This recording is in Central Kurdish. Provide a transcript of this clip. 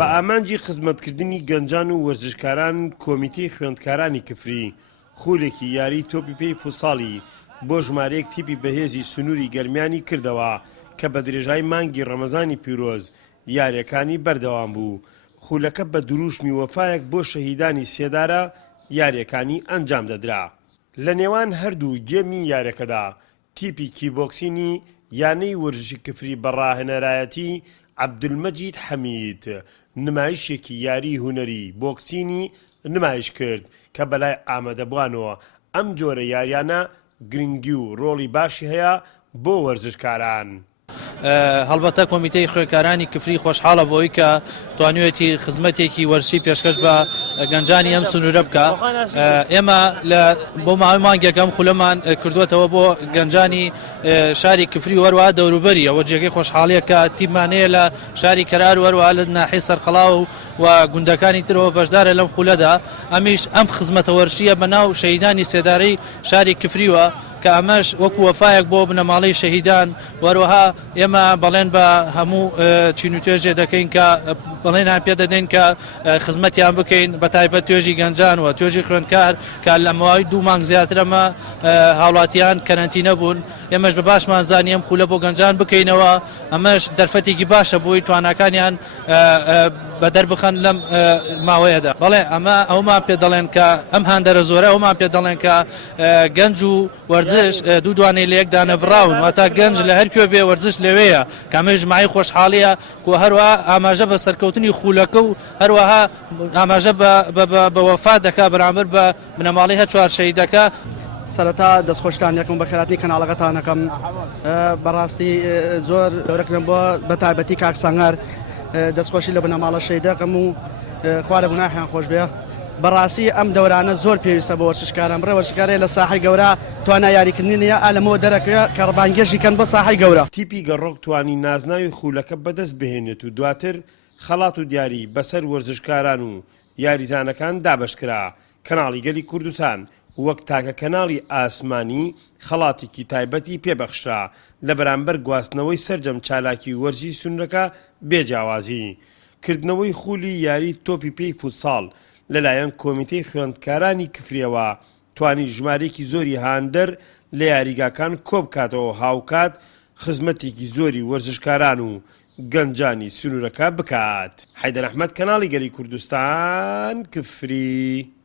بە ئامانجی خزمەتکردنی گەنجان و وەرزشکاران کۆمیتەی خوێندکارانی کفری خولێکی یاری تۆپی پێی فوتساڵی بۆ ژمارەیەک تیپی بەهێزی سنووری گەرمیانی کردەوە کە بە درێژای مانگی ڕەمەزانی پیرۆز یاریەکانی بەردەوام بوو. خولەکە بە دروشمی وەفایەک بۆ شەهیدانی سێدارە یاریەکانی ئەنجام دەدرا. لە نێوان هەردوو گێمی یاریەکەدا تیپی کیبۆکسینی یانەی ورژی کفری بەڕاهێنەرایەتی عەبدولمەجید حەمید نمایشێکی یاری هونەری بۆکسینی نمایش کرد کە بەلای ئامادەبوانەوە ئەم جۆرە یاریانە گرنگی و ڕۆڵی باشی هەیە بۆ وەرزشکاران. هەڵبەتە کۆمیتەی خوێندکارانی کفری خۆشحاڵە بۆی کە توانوێتی خزمەتێکی وەرزشی پێشکەش بە گەنجانی ئەم سنوورە بکە. ئێمە بۆ ماوەی مانگێکەم خولەمان کردوێتەوە بۆ گەنجانی شاری کفری وەروە دەوروبەری ئەوە جێگەی خۆشحاڵیە کە تیمانەیە لە شاری کەرار وەروە لە ناحیەی سەرقەڵاو و گوندەکانی ترەوە بەشدارە لەم خولەدا. ئەمیش ئەم خزمەتە وەرزشیە بەناو شەهیدانی سێدارەی شاری کفریوە کە ئەمەش وەکو وەفایەک بۆ بنەماڵەی شەهیدان وەروەها ئێمە بەڵێن بە هەموو چین و توێژێ دەکەین کە بەڵێنان پێ دەدەین کە خزمەتیان بکەین بە تایبەت توێژی گەنجان و توێژی خوێندکار کە لە ماوەی 2 مانگ زیاترەمە هاوڵاتیان کەرەنتینە بوون. ئێمەش بە باشمان زانی ئەم خولە بۆ گەنجان بکەینەوە. ئەمەش دەرفەتێکی باشە بۆی تواناکانیان بە دەربخەن لەم ماوەیەدا. بەڵێ ئەمە ئەومان پێ دەڵێن کە ئەم هاندەرە زۆرە ئەومان پێ دەڵێن کە گەنج و وەرزش دوو دوانەی لە یەکدانە بڕاون واتە گەنج لە هەر کوێ بێ وەرزش لەوەیە کە ئەمە ژماعی خۆشحاڵیە و هەروەها ئاماژە بە سەرکەوتنی خولەکە و هەروەها ئاماژە بە وەفا دەکا بەرامبەر بە بنەماڵی هەر چوار شەهیدەکە. سەرەتا دەستخۆشتان یەکم بە خێراتنی کەناڵەکەتانەکەم بەڕاستی زۆر گەورەکرم بۆ بە تایبەتی کاک سەنگەر دەستخۆشی لە بنەماڵە شەهیدەکەم و خوارە گوناحیان خۆش بێ. بەڕاستی ئەم دەورانە زۆر پێویستە بە وەرزشکاران بڕێ وەرزشکارێ لە ساحەی گەورە توانای یاریکردنی نیە ئالەمەوە دەرەکەوێ کە ڕبانگێژی کەن بە ساحەی گەورە. تیپی گەڕۆک توانی نازناوی خولەکە بەدەست بهێنێت و دواتر خەڵات و دیاری بەسەر وەرزشکاران و یاریزانەکان دابەشکرا. کەناڵی گەلی کوردستان وەک تاکە کەناڵی ئاسمانی خەڵاتێکی تایبەتی پێبەخشرا لە بەرامبەر گواستنەوەی سەرجەم چالاکی وەرزی سونرەکە بێجیاوازی. کردنەوەی خولی یاری تۆپی پێی فوتساڵ لەلایەن کۆمیتەی خوێندکارانی کفریەوە توانی ژمارەیەکی زۆری هاندەر لە یاریگاکان کۆبکاتەوە هاوکات خزمەتێکی زۆری وەرزشکاران و گەنجانی سنوورەکە بکات. حەیدەر ئەحمەد کەناڵی گەلی کوردستان کفری.